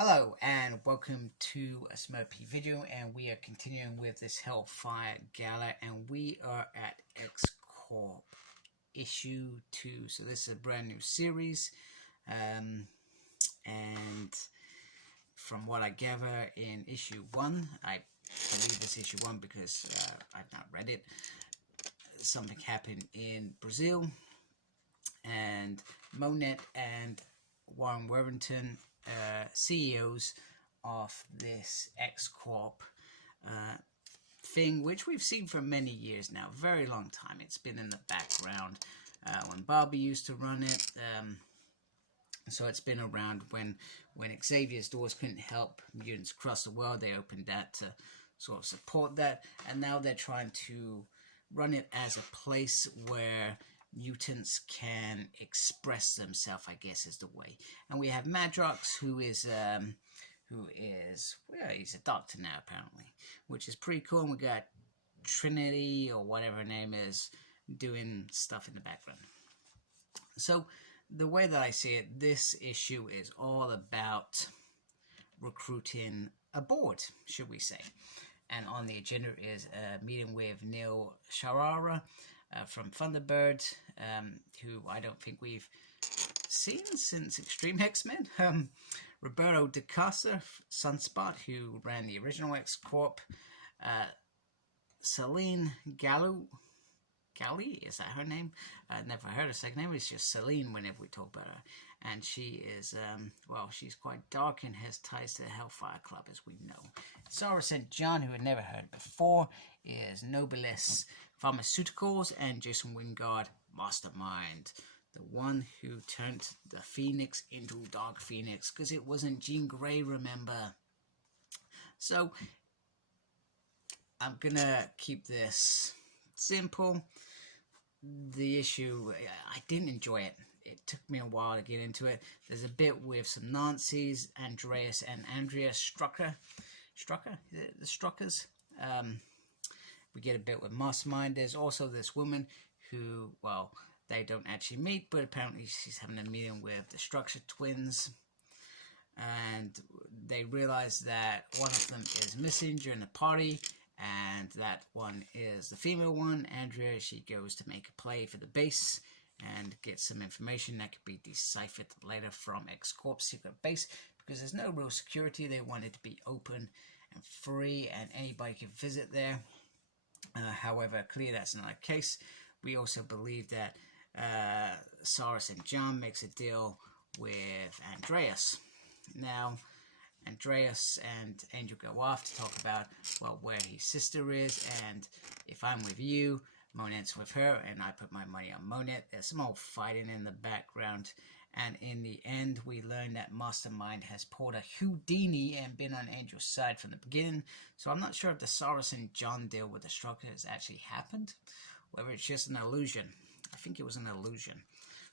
Hello and welcome to a Smurpy video, and we are continuing with this Hellfire Gala, and we are at X-Corp issue 2. So this is a brand new series, and from what I gather in issue 1, I believe this issue 1 because I've not read it, something happened in Brazil, and Monet and Warren Worthington, CEOs of this X-Corp thing, which we've seen for many years now, very long time. It's been in the background when Barbie used to run it, so it's been around when Xavier's Doors couldn't help mutants across the world. They opened that to sort of support that, and now they're trying to run it as a place where mutants can express themselves, I guess is the way. And we have Madrox, who is well, he's a doctor now apparently, which is pretty cool. And we got Trinity, or whatever her name is, doing stuff in the background. So the way that I see it, this issue is all about recruiting a board, should we say. And on the agenda is a meeting with Neil Sharara, from Thunderbird, who I don't think we've seen since Extreme X-Men. Roberto DeCosta, Sunspot, who ran the original X-Corp. Celine Gali, is that her name? I never heard her second name. It's just Celine whenever we talk about her. And she is, well, she's quite dark and has ties to the Hellfire Club, as we know. Sarah St. John, who had never heard before, is Nobilis Pharmaceuticals, and Jason Wingard, Mastermind, the one who turned the Phoenix into Dark Phoenix, because it wasn't Jean Grey, remember? So I'm gonna keep this simple. The issue, I didn't enjoy it. It took me a while to get into it. There's a bit with some Nazis, Andreas and Andrea Strucker, the Struckers. We get a bit with Mastermind. There's also this woman who, well, they don't actually meet, but apparently she's having a meeting with the Structure twins, and they realize that one of them is missing during the party, and that one is the female one, Andrea. She goes to make a play for the base and get some information that could be deciphered later from X-Corp's secret base, because there's no real security. They want it to be open and free, and anybody can visit there. However, clearly that's not the case. We also believe that Sarah St. John makes a deal with Andreas. Now, Andreas and Angel go off to talk about, well, where his sister is, and if I'm with you, Monet's with her, and I put my money on Monet. There's some old fighting in the background, and in the end, we learn that Mastermind has pulled a Houdini and been on Angel's side from the beginning. So I'm not sure if the Sarah St. John deal with the Strucker has actually happened, whether it's just an illusion. I think it was an illusion.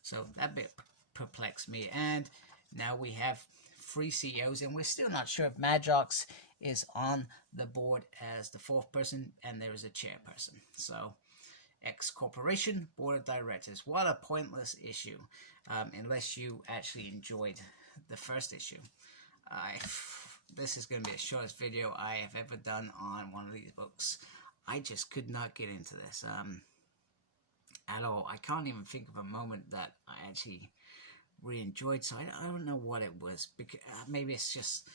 So that bit perplexed me. And now we have 3 CEOs, and we're still not sure if Madrox is on the board as the 4th person, and there is a chairperson. So X Corporation Board of Directors. What a pointless issue, unless you actually enjoyed the first issue. This is going to be the shortest video I have ever done on one of these books. I just could not get into this at all. I can't even think of a moment that I actually really enjoyed, so I don't know what it was. Because maybe it's just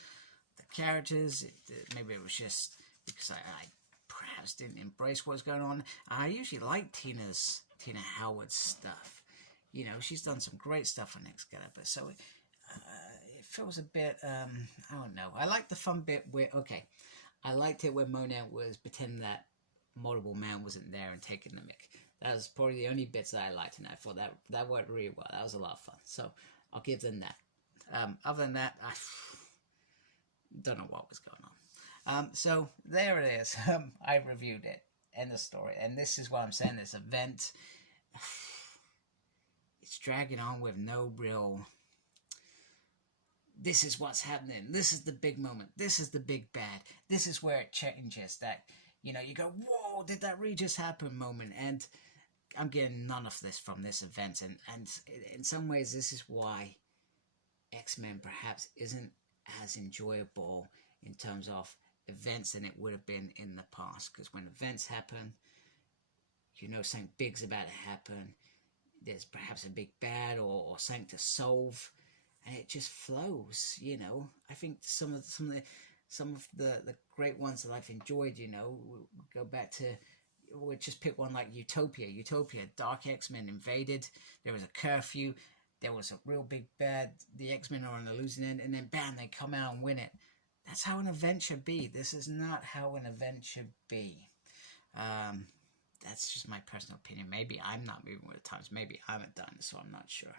the characters, maybe it was just because I perhaps didn't embrace what's going on. I usually like Tina Howard's stuff. You know, she's done some great stuff on X-Gala, but so it feels a bit, I don't know. I like the fun bit where, okay, I liked it when Monet was pretending that Multiple Man wasn't there and taking the mic. That was probably the only bits that I liked, and I thought that worked really well. That was a lot of fun, so I'll give them that. Other than that, I don't know what was going on. So there it is. I reviewed it. End of story. And this is what I'm saying. This event, it's dragging on with no real, this is what's happening. This is the big moment. This is the big bad. This is where it changes. That, you know, you go, whoa, did that really just happen moment? And I'm getting none of this from this event. And in some ways, this is why X-Men perhaps isn't as enjoyable in terms of events than it would have been in the past. Because when events happen, you know something big's about to happen. There's perhaps a big bad or something to solve, and it just flows. You know, I think some of the great ones that I've enjoyed. You know, we'll go back to. We'll just pick one like Utopia. Dark X-Men invaded. There was a curfew. There was a real big bad. The X-Men are on the losing end, and then bam, they come out and win it. That's how an event should be. This is not how an event should be. That's just my personal opinion. Maybe I'm not moving with the times. Maybe I'm a dinosaur. I'm not sure.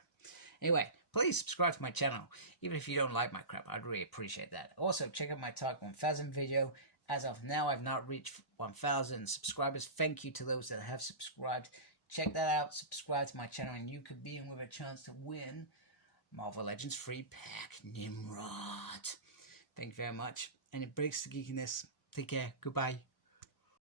Anyway, please subscribe to my channel. Even if you don't like my crap, I'd really appreciate that. Also, check out my Talk 1000 video. As of now, I've not reached 1,000 subscribers. Thank you to those that have subscribed. Check that out. Subscribe to my channel, and you could be in with a chance to win Marvel Legends free pack Nimrod. Thank you very much. And it breaks the geekiness. Take care. Goodbye.